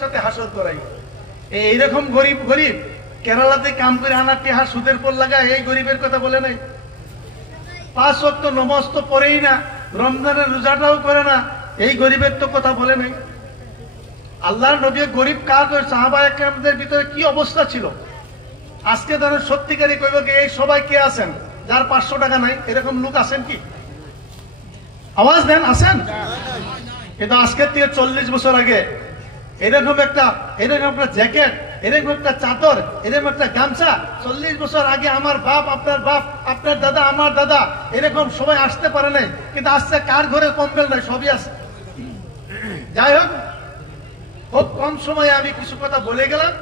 সাথে হাসর করাই। এইরকম গরিব গরিব কেরালাতে কাম করে আনা টেহা সুদের পর লাগা, এই গরিবের কথা বলে নাই। 5 ওয়াক্ত নামাজ তো পড়েই না, রমজানের রোজাটাও করে না, এই গরিবের তো কথা বলে নাই। আল্লাহর নবী গরিব কাজ সাহাবায়ে কেরামদের ভিতরে কি অবস্থা ছিল। আজকে ধরেন সত্যিকারই কইব কি এই সবাই কে আছেন যার 500 টাকা নাই, এরকম লোক আছেন কি? আওয়াজ দেন, আছেন? কিন্তু আজকের থেকে 40 বছর আগে এরকম একটা জ্যাকেট, এরকম একটা চাদর, এরকম একটা গামছা 40 বছর আগে আমার বাপ, আপনার দাদা, আমার দাদা এরকম সবাই আসতে পারে নাই। কিন্তু আসছে কার ঘরে কম্বল নাই, সবই আছে। যাই হোক, খুব কম সময়ে আমি কিছু কথা বলে গেলাম,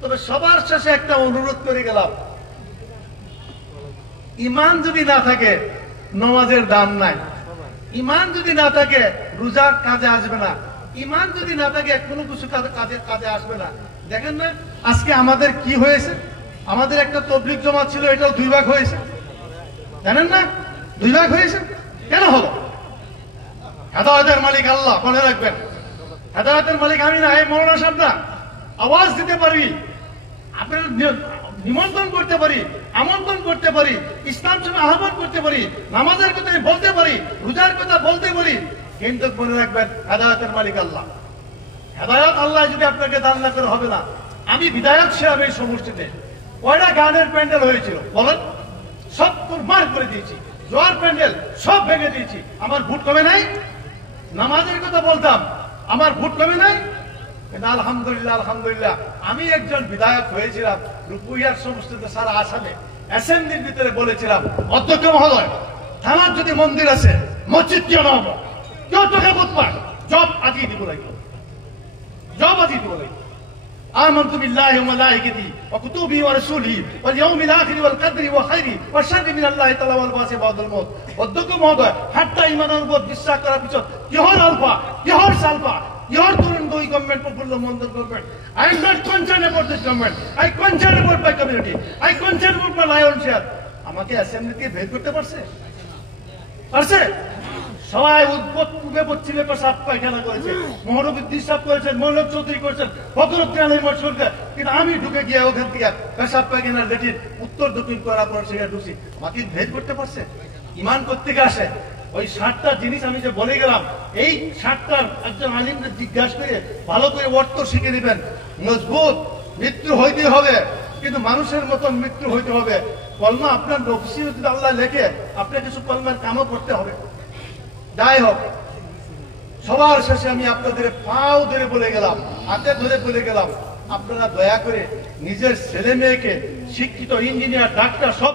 তবে সবার শেষে একটা অনুরোধ করে গেলাম। ইমান যদি না থাকে নামাজের দাম নাই, ইমান যদি না থাকে রোজা কাজে আসবে না, ইমান যদি না থাকে কোনো কিছু কাজে আসবে না। দেখেন না আজকে আমাদের কি হয়েছে, আমাদের একটা তবলিগ জমাত ছিল, এটাও 2 ভাগ হয়েছে, জানেন না? 2 ভাগ হয়েছে কেন হলো? হেদায়েতের মালিক আল্লাহ, মনে রাখবেন। হেদায়েতের মালিক আমি না, এই মৌলানা সাহেব না। আওয়াজ দিতে পারি, আপনার নিমন্ত্রণ করতে পারি, আমন্ত্রণ করতে পারি, ইসলাম সঙ্গে আহ্বান করতে পারি, নামাজের কথা বলতে পারি, রোজার কথা বলতে পারি, কিন্তু মনে রাখবেন হেদায়েতের মালিক আল্লাহ। হেদায়েত আল্লাহ যদি আপনাকে দান না করে হবে না। আমি বিধায়ক ছিলাম এই সমষ্টিতে, কয়টা গানের প্যান্ডেল হয়েছিল বলেন? সব কুরবান করে দিয়েছি, জোয়ার প্যান্ডেল সব ভেঙে দিয়েছি। আমার ভোট কমে নাই? নামাজের কথা বলতাম, আমার ভোট কমে নাই? আলহামদুলিল্লাহ, আলহামদুলিল্লাহ, আমি একজন বিধায়ক হয়েছিলাম রূপইয়ার সমষ্টিতে, সারা আসামে অ্যাসেম্বলির ভিতরে বলেছিলাম, অধ্যক্ষ মহোদয়, থানার যদি মন্দির আছে, মসজিদ কেউ না হবো, কেউ টাকা বুধবার জব আজিয়ে দিব লাগলো, জব আজিয়ে দিব লাগলো। آمنت بالله وملائكته وكتبه ورسوله واليوم الآخر والقدر وخيره والشر من الله تعالى والبعث بعد الموت। অধ্যক্ষ মহোদয়, হাত্তা ইমানের উপর বিশ্বাস করার পিছন Ihor alpha, Ihor sulpha, Ihor তরুণ দুই government Prafulla Mondal government. I am not concerned about this government. I concerned about my community. I concerned about my lion share. আমাকে অ্যাসেম্বলি থেকে বের করতে পারছে? পারছে? সবাই উদ্ভট ছিল, সাপ পায়খানা করেছে, মহরবুদ্দিন সাহেব করেছেন, মৌলভ চৌধুরী করেছেন, ফখরুদ্দিন আলী সরকার। কিন্তু আমি ঢুকে গিয়ে ওখান থেকে পেশাব পায়খানার লেটির উত্তর দক্ষিণ করার পর সেখানে ঢুকছি। আমাকে ভেদ করতে পারছে? ইমান কোত্থেকে আসে? ওই 7টা জিনিস আমি যে বলে গেলাম, এই 7টার একজন আলিমকে জিজ্ঞাসা করে ভালো করে অর্থ শিখে নেবেন। মজবুত মৃত্যু হইতে হবে, কিন্তু মানুষের মতন মৃত্যু হইতে হবে। কলমা আপনার নফসি যদি আল্লাহ লেখে, আপনার কিছু কলমার কামও করতে হবে। যাই হোক, সবার শেষে আমি আপনাদের পাও ধরে বলে গেলাম, হাতে ধরে বলে গেলাম, আপনারা দয়া করে নিজের ছেলে মেয়েকে শিক্ষিত, ইঞ্জিনিয়ার, ডাক্তার সব